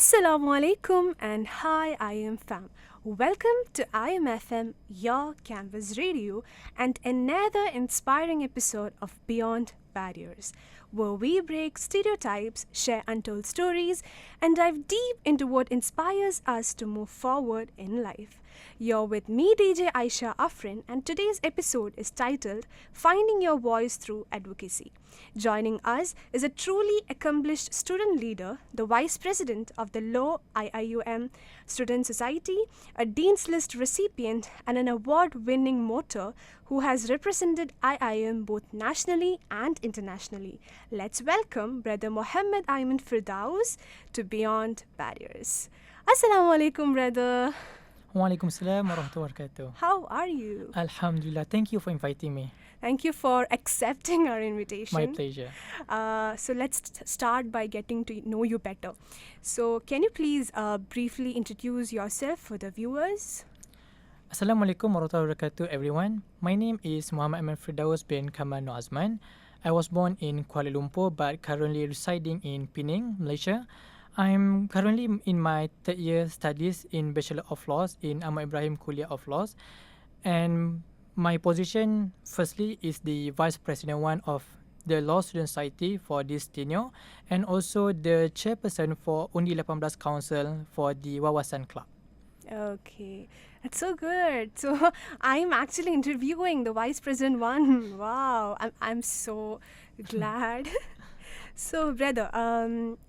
Assalamu alaikum and hi, I am Fam. Welcome to IMFM, your campus radio, and another inspiring episode of Beyond Barriers, where we break stereotypes, share untold stories, and dive deep into what inspires us to move forward in life. You're with me, DJ Aisha Afrin, and today's episode is titled Finding Your Voice Through Advocacy. Joining us is a truly accomplished student leader, the Vice President of the Law IIUM Student Society, a Dean's List recipient, and an award winning motor who has represented IIUM both nationally and internationally. Let's welcome Brother Muhammad Aiman Firdaus to Beyond Barriers. Assalamu alaikum, brother. Waalaikumsalam warahmatullahi wabarakatuh. How are you? Alhamdulillah. Thank you for inviting me. Thank you for accepting our invitation. My pleasure. So let's start by getting to know you better. So can you please briefly introduce yourself for the viewers? Assalamualaikum warahmatullahi wabarakatuh, everyone. My name is Muhammad Aiman Firdaus bin Kamal Noazman. I was born in Kuala Lumpur but currently residing in Penang, Malaysia. I'm currently in my third year studies in Bachelor of Laws in Ahmad Ibrahim Kuliah of Laws. And my position, firstly, is the Vice President one of the Law Student Society for this tenure, and also the Chairperson for Undi 18 Council for the Wawasan Club. Okay, that's so good. So I'm actually interviewing the Vice President one. Wow, I'm so glad. So, brother,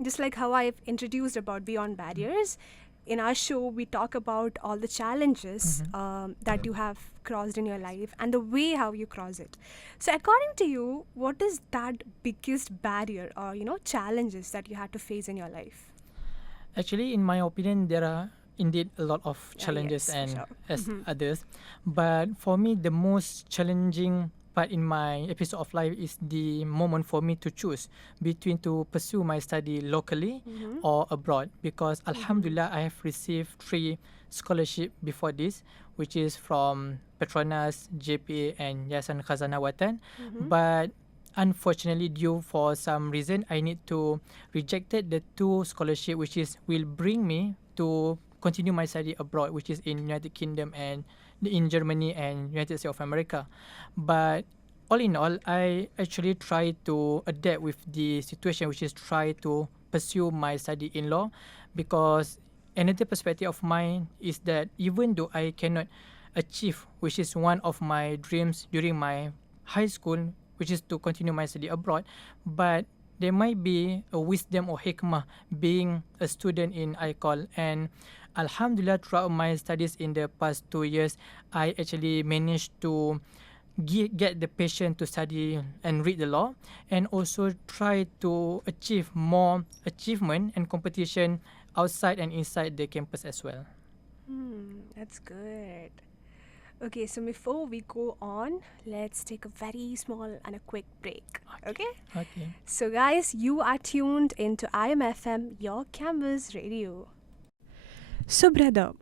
just like how I've introduced about Beyond Barriers, in our show we talk about all the challenges that you have crossed in your life and the way how you cross it. So, according to you, what is that biggest barrier or challenges that you had to face in your life? Actually, in my opinion, there are indeed a lot of challenges as others. But for me, the most challenging part in my episode of life is the moment for me to choose between to pursue my study locally or abroad, because Alhamdulillah I have received 3 scholarship before this, which is from Petronas, JPA and Yayasan Khazanah Watan. But unfortunately, due for some reason, I need to rejected the 2 scholarship which is will bring me to continue my study abroad, which is in United Kingdom and in Germany and United States of America. But all in all, I actually try to adapt with the situation, which is try to pursue my study in law, because another perspective of mine is that even though I cannot achieve, which is one of my dreams during my high school, which is to continue my study abroad, but there might be a wisdom or hikmah being a student in ICOL. And Alhamdulillah, throughout my studies in the past 2 years, I actually managed to get the passion to study and read the law, and also try to achieve more achievement and competition outside and inside the campus as well. That's good. Okay, so before we go on, let's take a very small and a quick break. Okay? Okay. So, guys, you are tuned into IMFM, your campus radio. So, brother,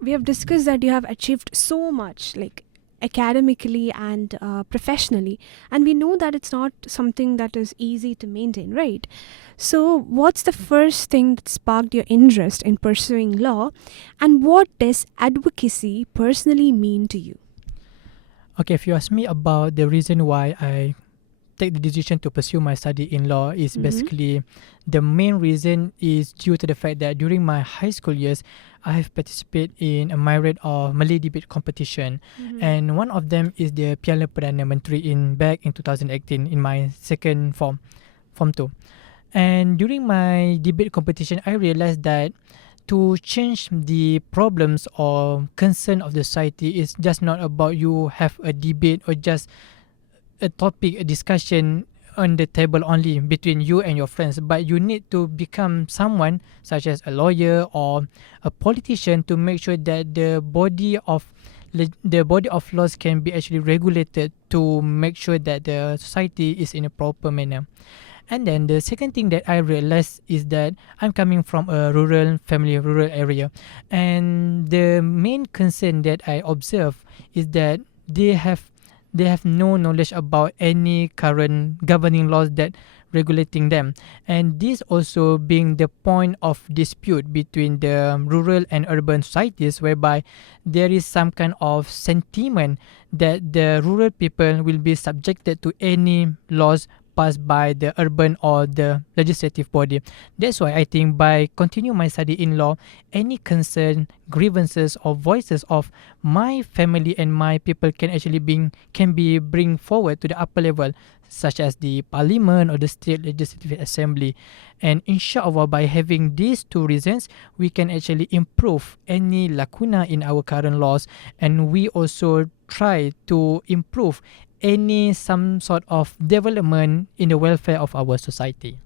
we have discussed that you have achieved so much, like academically and professionally, and we know that it's not something that is easy to maintain, right? So what's the first thing that sparked your interest in pursuing law, and what does advocacy personally mean to you? Okay, if you ask me about the reason why I take the decision to pursue my study in law, is basically the main reason is due to the fact that during my high school years, I have participated in a myriad of Malay debate competition, and one of them is the Piala Perdana Menteri back in 2018 in my second form 2. And during my debate competition, I realized that to change the problems or concern of the society is just not about you have a debate or just a topic, a discussion on the table only between you and your friends, but you need to become someone such as a lawyer or a politician to make sure that the body of laws can be actually regulated to make sure that the society is in a proper manner. And then the second thing that I realized is that I'm coming from a rural area, and the main concern that I observe is that they have no knowledge about any current governing laws that regulating them. And this also being the point of dispute between the rural and urban societies, whereby there is some kind of sentiment that the rural people will be subjected to any laws passed by the urban or the legislative body. That's why I think by continue my study in law, any concern, grievances or voices of my family and my people can actually can be bring forward to the upper level, such as the parliament or the state legislative assembly. And inshallah, by having these two reasons, we can actually improve any lacuna in our current laws, and we also try to improve any some sort of development in the welfare of our society.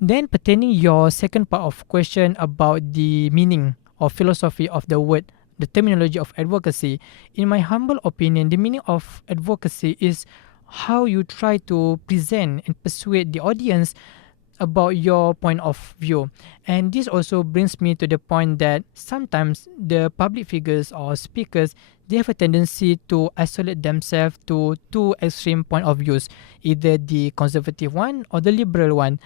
Then pertaining your second part of question about the meaning or philosophy of the word, the terminology of advocacy, in my humble opinion, the meaning of advocacy is how you try to present and persuade the audience about your point of view. And this also brings me to the point that sometimes the public figures or speakers, they have a tendency to isolate themselves to two extreme point of views, either the conservative one or the liberal one.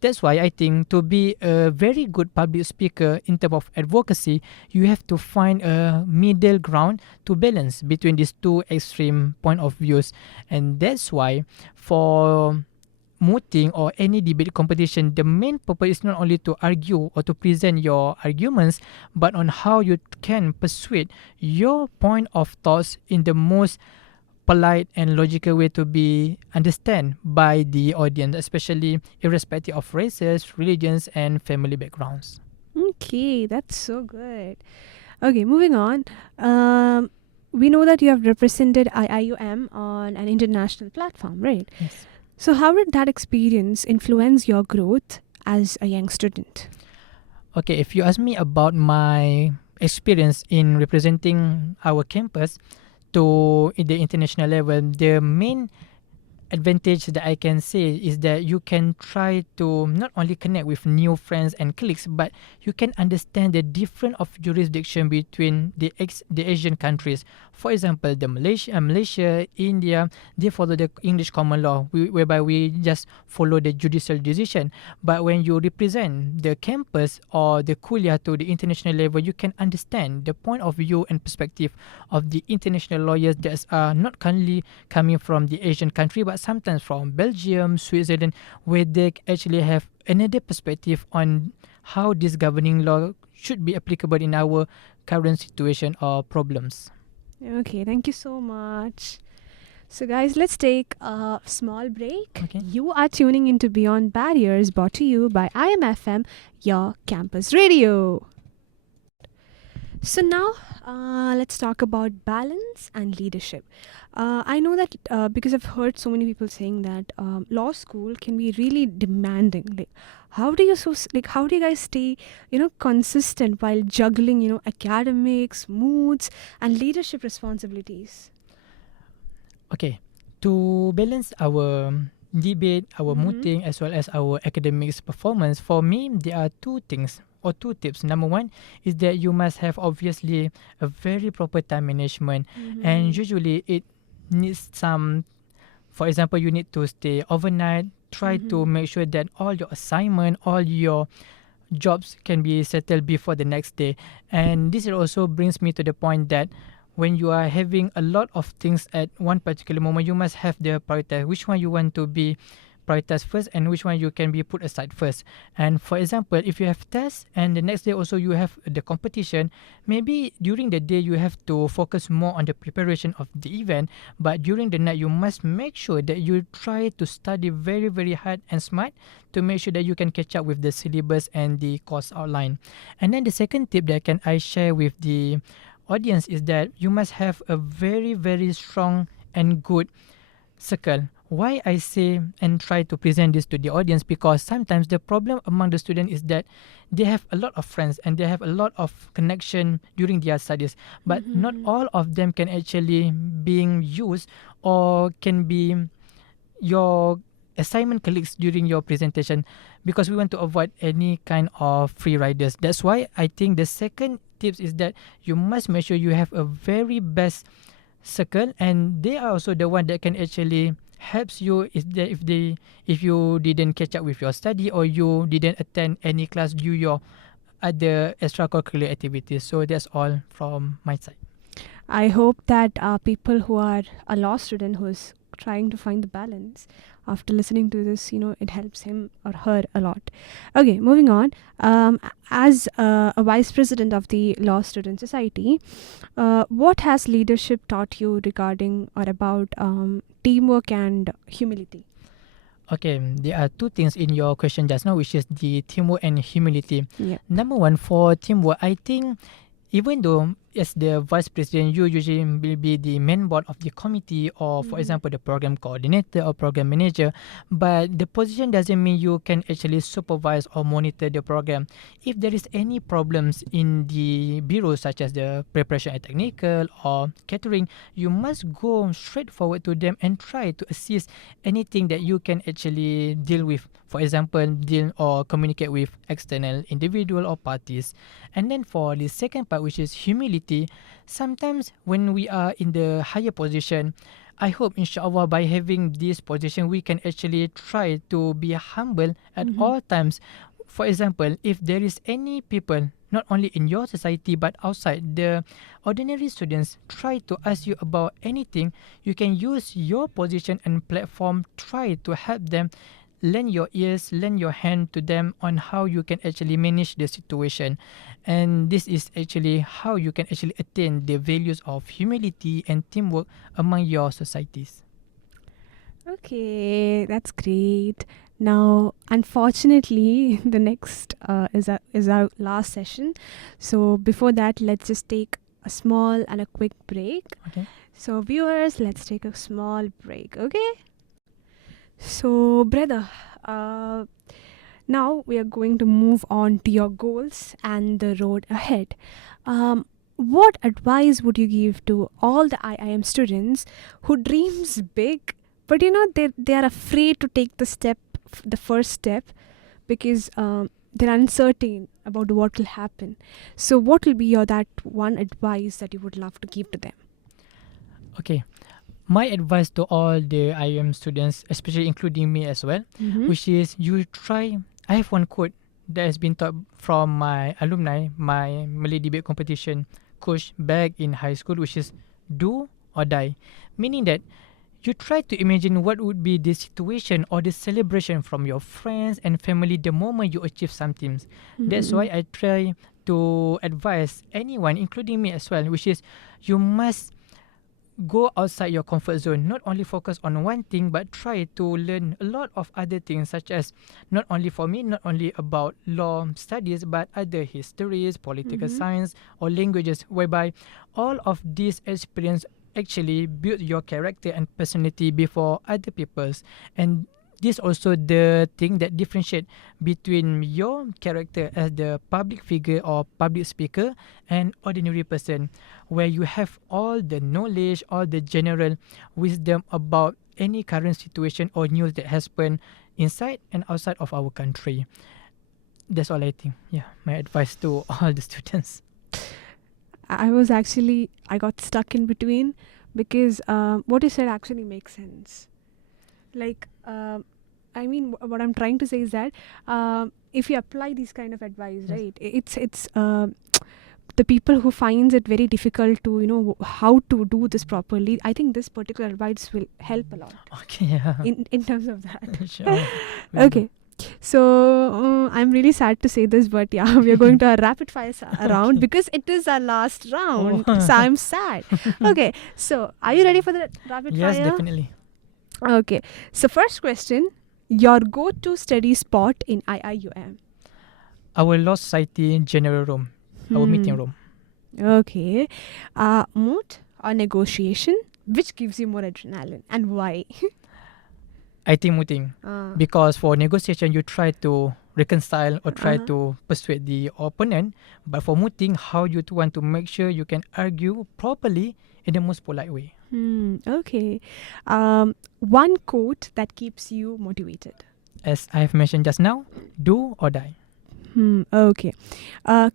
That's why I think to be a very good public speaker in terms of advocacy, you have to find a middle ground to balance between these two extreme point of views. And that's why for mooting or any debate competition, the main purpose is not only to argue or to present your arguments, but on how you can persuade your point of thoughts in the most polite and logical way to be understand by the audience, especially irrespective of races, religions, and family backgrounds. Okay, that's so good. Okay, moving on. We know that you have represented IIUM on an international platform, right? Yes. So, how did that experience influence your growth as a young student? Okay, if you ask me about my experience in representing our campus to the international level, the main advantage that I can say is that you can try to not only connect with new friends and colleagues, but you can understand the difference of jurisdiction between the Asian countries. For example, the Malaysia, India, they follow the English common law, whereby we just follow the judicial decision. But when you represent the campus or the kuliah to the international level, you can understand the point of view and perspective of the international lawyers that are not only coming from the Asian country, but sometimes from Belgium, Switzerland, where they actually have another perspective on how this governing law should be applicable in our current situation or problems. Okay, thank you so much. So, guys, let's take a small break. Okay. You are tuning into Beyond Barriers, brought to you by IMFM, your campus radio. So now, let's talk about balance and leadership. I know that because I've heard so many people saying that law school can be really demanding. Like, how do you guys stay, consistent while juggling, academics, moods, and leadership responsibilities? Okay, to balance our debate, our mooting, as well as our academics performance, for me, there are two things or two tips. Number one is that you must have obviously a very proper time management, and usually it needs some. For example, you need to stay overnight. Try to make sure that all your assignment, all your jobs can be settled before the next day. And this also brings me to the point that when you are having a lot of things at one particular moment, you must have the prioritize which one you want to be prioritized first and which one you can be put aside first. And for example, if you have tests and the next day also you have the competition, maybe during the day you have to focus more on the preparation of the event, but during the night you must make sure that you try to study very, very hard and smart to make sure that you can catch up with the syllabus and the course outline. And then the second tip that I share with the audience is that you must have a very, very strong and good circle. Why I say and try to present this to the audience, because sometimes the problem among the students is that they have a lot of friends and they have a lot of connection during their studies, but not all of them can actually being used or can be your assignment colleagues during your presentation, because we want to avoid any kind of free riders. That's why I think the second tips is that you must make sure you have a very best circle, and they are also the one that can actually helps you is that if you didn't catch up with your study or you didn't attend any class due your other extracurricular activities. So that's all from my side. I hope that people who are a law student who is trying to find the balance after listening to this, it helps him or her a lot. Okay, moving on. As a vice president of the Law Student Society, what has leadership taught you regarding or about teamwork and humility? Okay, there are two things in your question just now, which is the teamwork and humility. Yeah. Number one, for teamwork, I think even though as the vice president, you usually will be the main board of the committee or, for example, the program coordinator or program manager, but the position doesn't mean you can actually supervise or monitor the program. If there is any problems in the bureau, such as the preparation and technical or catering, you must go straight forward to them and try to assist anything that you can actually deal with. For example, deal or communicate with external individual or parties. And then for the second part, which is humility, sometimes when we are in the higher position, I hope inshallah by having this position, we can actually try to be humble at all times. For example, if there is any people, not only in your society but outside, the ordinary students try to ask you about anything, you can use your position and platform, try to help them, lend your ears, lend your hand to them on how you can actually manage the situation. And this is actually how you can actually attain the values of humility and teamwork among your societies. Okay, that's great. Now, unfortunately, the next is our last session. So before that, let's just take a small and a quick break. Okay. So viewers, let's take a small break. Okay. So, brother, now we are going to move on to your goals and the road ahead. What advice would you give to all the IIM students who dreams big, but they are afraid to take the first step, because they're uncertain about what will happen? So, what will be that one advice that you would love to give to them? Okay. My advice to all the IM students, especially including me as well, which is you try. I have one quote that has been taught from my alumni, my Malay debate competition coach back in high school, which is do or die. Meaning that you try to imagine what would be the situation or the celebration from your friends and family the moment you achieve something. That's why I try to advise anyone, including me as well, which is you must go outside your comfort zone. Not only focus on one thing, but try to learn a lot of other things, such as not only for me, not only about law studies, but other histories, political science, or languages, whereby all of these experience actually build your character and personality before other people's. And this also the thing that differentiate between your character as the public figure or public speaker and ordinary person, where you have all the knowledge, all the general wisdom about any current situation or news that has happened inside and outside of our country. That's all I think. Yeah, my advice to all the students. I got stuck in between, because what you said actually makes sense. Like, what I'm trying to say is that if you apply these kind of advice, right, it's the people who finds it very difficult to how to do this properly, I think this particular advice will help a lot. Okay, yeah. In terms of that. Sure. Okay. So I'm really sad to say this, but yeah, we are going to a rapid fire round, because it is our last round. Oh. So I'm sad. Okay, so are you ready for the rapid Yes, fire? definitely. Okay, so first question, your go-to study spot in IIUM? Our Law Society general room, our meeting room. Okay, mood or negotiation, which gives you more adrenaline, and why? I think mooting. Because for negotiation, you try to reconcile or try to persuade the opponent. But for mooting, how you want to make sure you can argue properly in the most polite way. Okay. One quote that keeps you motivated? As I have mentioned just now, do or die. Okay.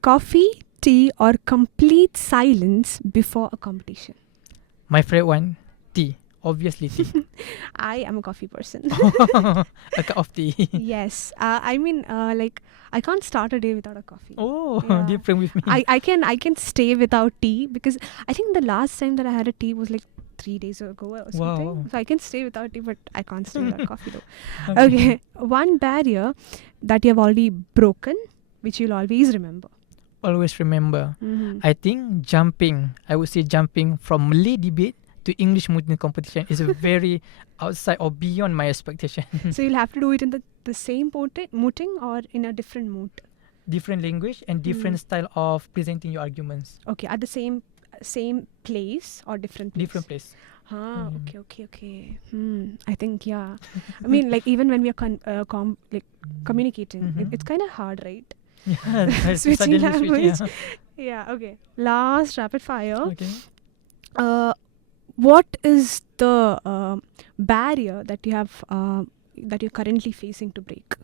Coffee, tea, or complete silence before a competition? My favorite one, tea. Obviously tea. I am a coffee person. A cup of tea. Yes. I mean, like, I can't start a day without a coffee. Oh, Yeah. different with me. I can stay without tea, because I think the last time that I had a tea was like 3 days ago or something. Wow. So I can stay without tea, but I can't stay without coffee though. Okay. One barrier that you have already broken, which you'll always remember. Always remember. Mm-hmm. I think jumping. I would say jumping from Malay debate to English mooting competition is very outside or beyond my expectation. So you'll have to do it in the same mooting or in a different moot. Different language and different style of presenting your arguments. Okay, at the same place or different place? Different place. Okay. I think, yeah. I mean, like, even when we are communicating, it's kind of hard, right? Yeah, Switching suddenly language. yeah. Yeah, okay. Last rapid fire. Okay. What is the barrier that you have that you're currently facing to break?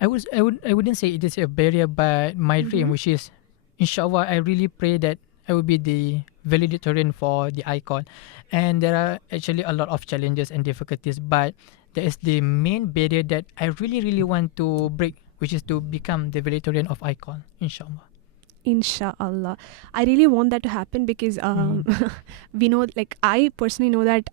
I wouldn't say it is a barrier, but my dream, which is, inshallah, I really pray that I will be the valedictorian for the icon. And there are actually a lot of challenges and difficulties, but there is the main barrier that I really want to break, which is to become the valedictorian of icon, inshallah. Inshallah. I really want that to happen, because we know, like, I personally know that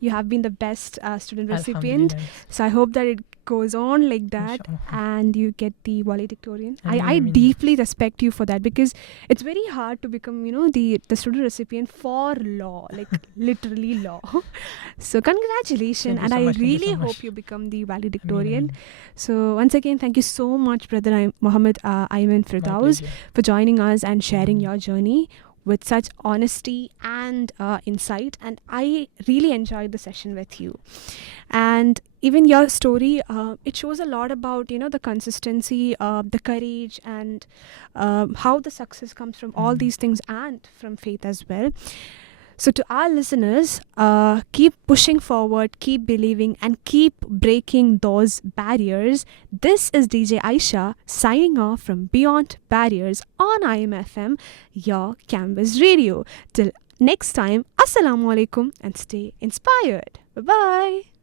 you have been the best student recipient. Alhamdulillah. So I hope that it goes on like that, Inshallah. and you get the valedictorian. I Ameen. deeply respect you for that, because it's very hard to become, the student recipient for law, like literally law. So congratulations, Thank and you so I much, thank you really so much. hope you become the valedictorian. Ameen. So once again, thank you so much, brother Muhammad Aiman My Firdaus, pleasure. for joining us and sharing your journey with such honesty and insight. And I really enjoyed the session with you. And even your story, it shows a lot about, the consistency, the courage, and how the success comes from all these things, and from faith as well. So to our listeners, keep pushing forward, keep believing, and keep breaking those barriers. This is DJ Aisha signing off from Beyond Barriers on IMFM, your Canvas Radio. Till next time, Assalamu alaikum, and stay inspired. Bye-bye.